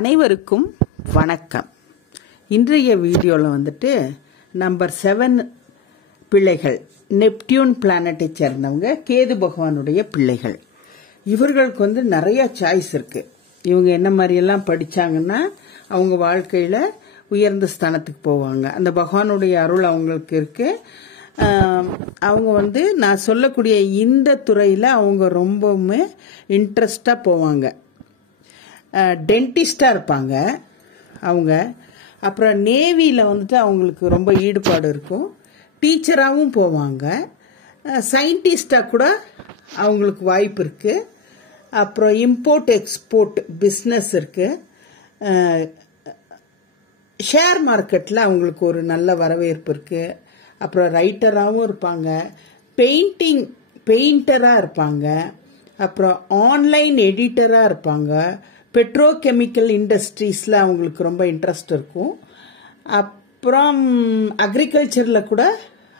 அனைவருக்கும் வணக்கம். இன்றைய வீடியோவில் வந்துட்டு நம்பர் 7 பிள்ளைகள் நெப்டியூன் பிளானட்டை சேர்ந்தவங்க, கேது பகவானுடைய பிள்ளைகள். இவர்களுக்கு வந்து நிறைய சாய்ஸ் இருக்கு. இவங்க என்ன மாதிரியெல்லாம் படிச்சாங்கன்னா அவங்க வாழ்க்கையில உயர்ந்த ஸ்தானத்துக்கு போவாங்க. அந்த பகவானுடைய அருள் அவங்களுக்கு இருக்கு. அவங்க வந்து நான் சொல்லக்கூடிய இந்த துறையில அவங்க ரொம்பவுமே இன்ட்ரெஸ்டா போவாங்க. டென்டிஸ்டா இருப்பாங்க அவங்க. அப்புறம் நேவியில் வந்துட்டு அவங்களுக்கு ரொம்ப ஈடுபாடு இருக்கும். டீச்சராகவும் போவாங்க. சயின்டிஸ்டாக கூட அவங்களுக்கு வாய்ப்பு இருக்கு. அப்புறம் இம்போர்ட் எக்ஸ்போர்ட் பிஸ்னஸ் இருக்கு. ஷேர் மார்க்கெட்டில் அவங்களுக்கு ஒரு நல்ல வரவேற்பு இருக்கு. அப்புறம் ரைட்டராகவும் இருப்பாங்க. பெயிண்டராக இருப்பாங்க. அப்புறம் ஆன்லைன் எடிட்டராக இருப்பாங்க. பெட்ரோகெமிக்கல் இண்டஸ்ட்ரீஸில் அவங்களுக்கு ரொம்ப இன்ட்ரெஸ்ட் இருக்கும். அப்புறம் அக்ரிகல்ச்சரில் கூட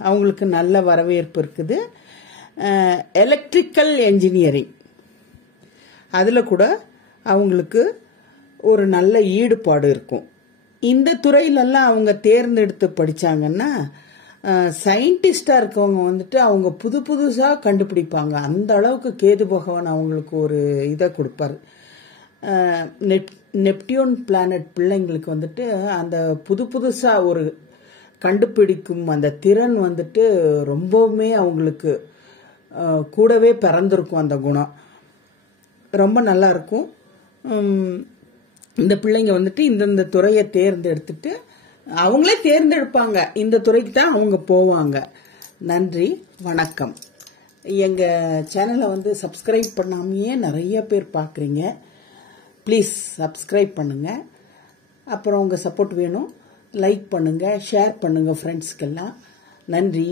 அவங்களுக்கு நல்ல வரவேற்பு இருக்குது. எலக்ட்ரிக்கல் என்ஜினியரிங் அதில் கூட அவங்களுக்கு ஒரு நல்ல ஈடுபாடு இருக்கும். இந்த துறையிலெல்லாம் அவங்க தேர்ந்தெடுத்து படித்தாங்கன்னா சயின்டிஸ்டாக இருக்கவங்க வந்துட்டு அவங்க புதுசாக கண்டுபிடிப்பாங்க. அந்த அளவுக்கு கேது பகவான் அவங்களுக்கு ஒரு இதை கொடுப்பாரு. நெப்டியூன் பிளானட் பிள்ளைங்களுக்கு வந்துட்டு அந்த புதுசாக ஒரு கண்டுபிடிக்கும் அந்த திறன் வந்துட்டு ரொம்பவுமே அவங்களுக்கு கூடவே பிறந்திருக்கும். அந்த குணம் ரொம்ப நல்லா இருக்கும். இந்த பிள்ளைங்க வந்துட்டு இந்தந்த துறையை தேர்ந்தெடுத்துட்டு அவங்களே தேர்ந்தெடுப்பாங்க. இந்த துறைக்கு தான் அவங்க போவாங்க. நன்றி, வணக்கம். எங்கள் சேனலை வந்து சப்ஸ்கிரைப் பண்ணாமையே நிறைய பேர் பார்க்குறீங்க. ப்ளீஸ் சப்ஸ்கிரைப் பண்ணுங்கள். அப்புறம் உங்கள் சப்போர்ட் வேணும். லைக் பண்ணுங்கள், ஷேர் பண்ணுங்கள் ஃப்ரெண்ட்ஸ்க்கெல்லாம். நன்றி,